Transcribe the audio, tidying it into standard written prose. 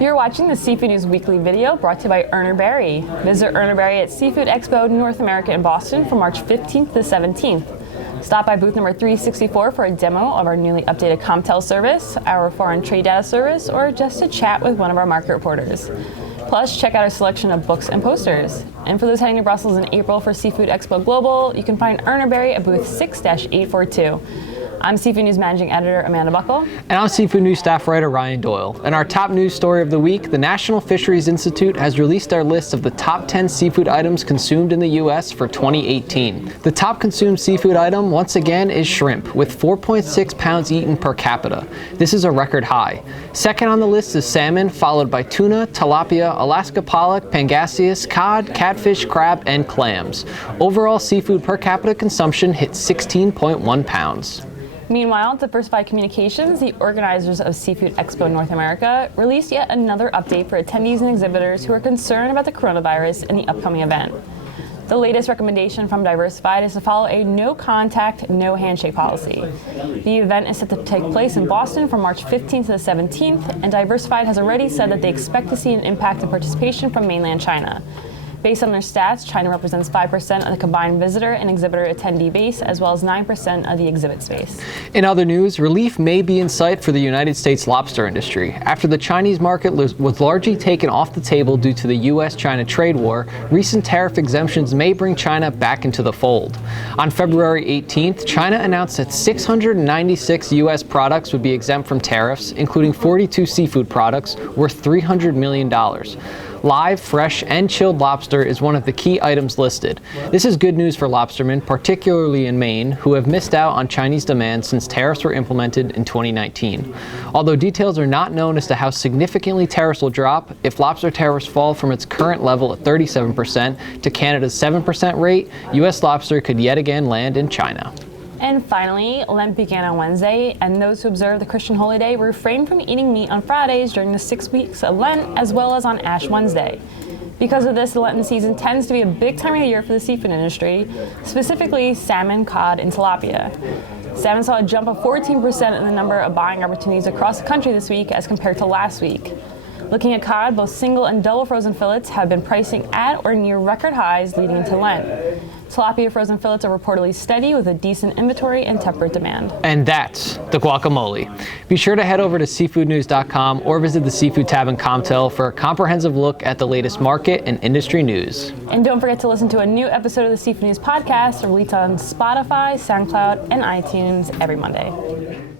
You're watching the Seafood News Weekly video brought to you by Urner Barry. Visit Urner Barry at Seafood Expo North America in Boston from March 15th to 17th. Stop by booth number 364 for a demo of our newly updated Comtel service, our foreign trade data service, or just to chat with one of our market reporters. Plus, check out our selection of books and posters. And for those heading to Brussels in April for Seafood Expo Global, you can find Urner Barry at booth 6-842. I'm Seafood News Managing Editor Amanda Buckle. And I'm Seafood News Staff Writer Ryan Doyle. And our top news story of the week, the National Fisheries Institute has released their list of the top 10 seafood items consumed in the U.S. for 2018. The top consumed seafood item, once again, is shrimp, with 4.6 pounds eaten per capita. This is a record high. Second on the list is salmon, followed by tuna, tilapia, Alaska pollock, pangasius, cod, catfish, crab, and clams. Overall seafood per capita consumption hit 16.1 pounds. Meanwhile, Diversified Communications, the organizers of Seafood Expo North America, released yet another update for attendees and exhibitors who are concerned about the coronavirus in the upcoming event. The latest recommendation from Diversified is to follow a no-contact, no-handshake policy. The event is set to take place in Boston from March 15th to the 17th, and Diversified has already said that they expect to see an impact in participation from mainland China. Based on their stats, China represents 5% of the combined visitor and exhibitor attendee base, as well as 9% of the exhibit space. In other news, relief may be in sight for the United States lobster industry. After the Chinese market was largely taken off the table due to the U.S.-China trade war, recent tariff exemptions may bring China back into the fold. On February 18th, China announced that 696 U.S. products would be exempt from tariffs, including 42 seafood products worth $300 million. Live, fresh, and chilled lobster is one of the key items listed. This is good news for lobstermen, particularly in Maine, who have missed out on Chinese demand since tariffs were implemented in 2019. Although details are not known as to how significantly tariffs will drop, if lobster tariffs fall from its current level at 37% to Canada's 7% rate, U.S. lobster could yet again land in China. And finally, Lent began on Wednesday, and those who observe the Christian holy day refrain from eating meat on Fridays during the 6 weeks of Lent, as well as on Ash Wednesday. Because of this, the Lenten season tends to be a big time of the year for the seafood industry, specifically salmon, cod, and tilapia. Salmon saw a jump of 14% in the number of buying opportunities across the country this week as compared to last week. Looking at cod, both single and double frozen fillets have been pricing at or near record highs leading into Lent. Tilapia frozen fillets are reportedly steady with a decent inventory and temperate demand. And that's the guacamole. Be sure to head over to seafoodnews.com or visit the Seafood tab in Comtel for a comprehensive look at the latest market and industry news. And don't forget to listen to a new episode of the Seafood News podcast released on Spotify, SoundCloud, and iTunes every Monday.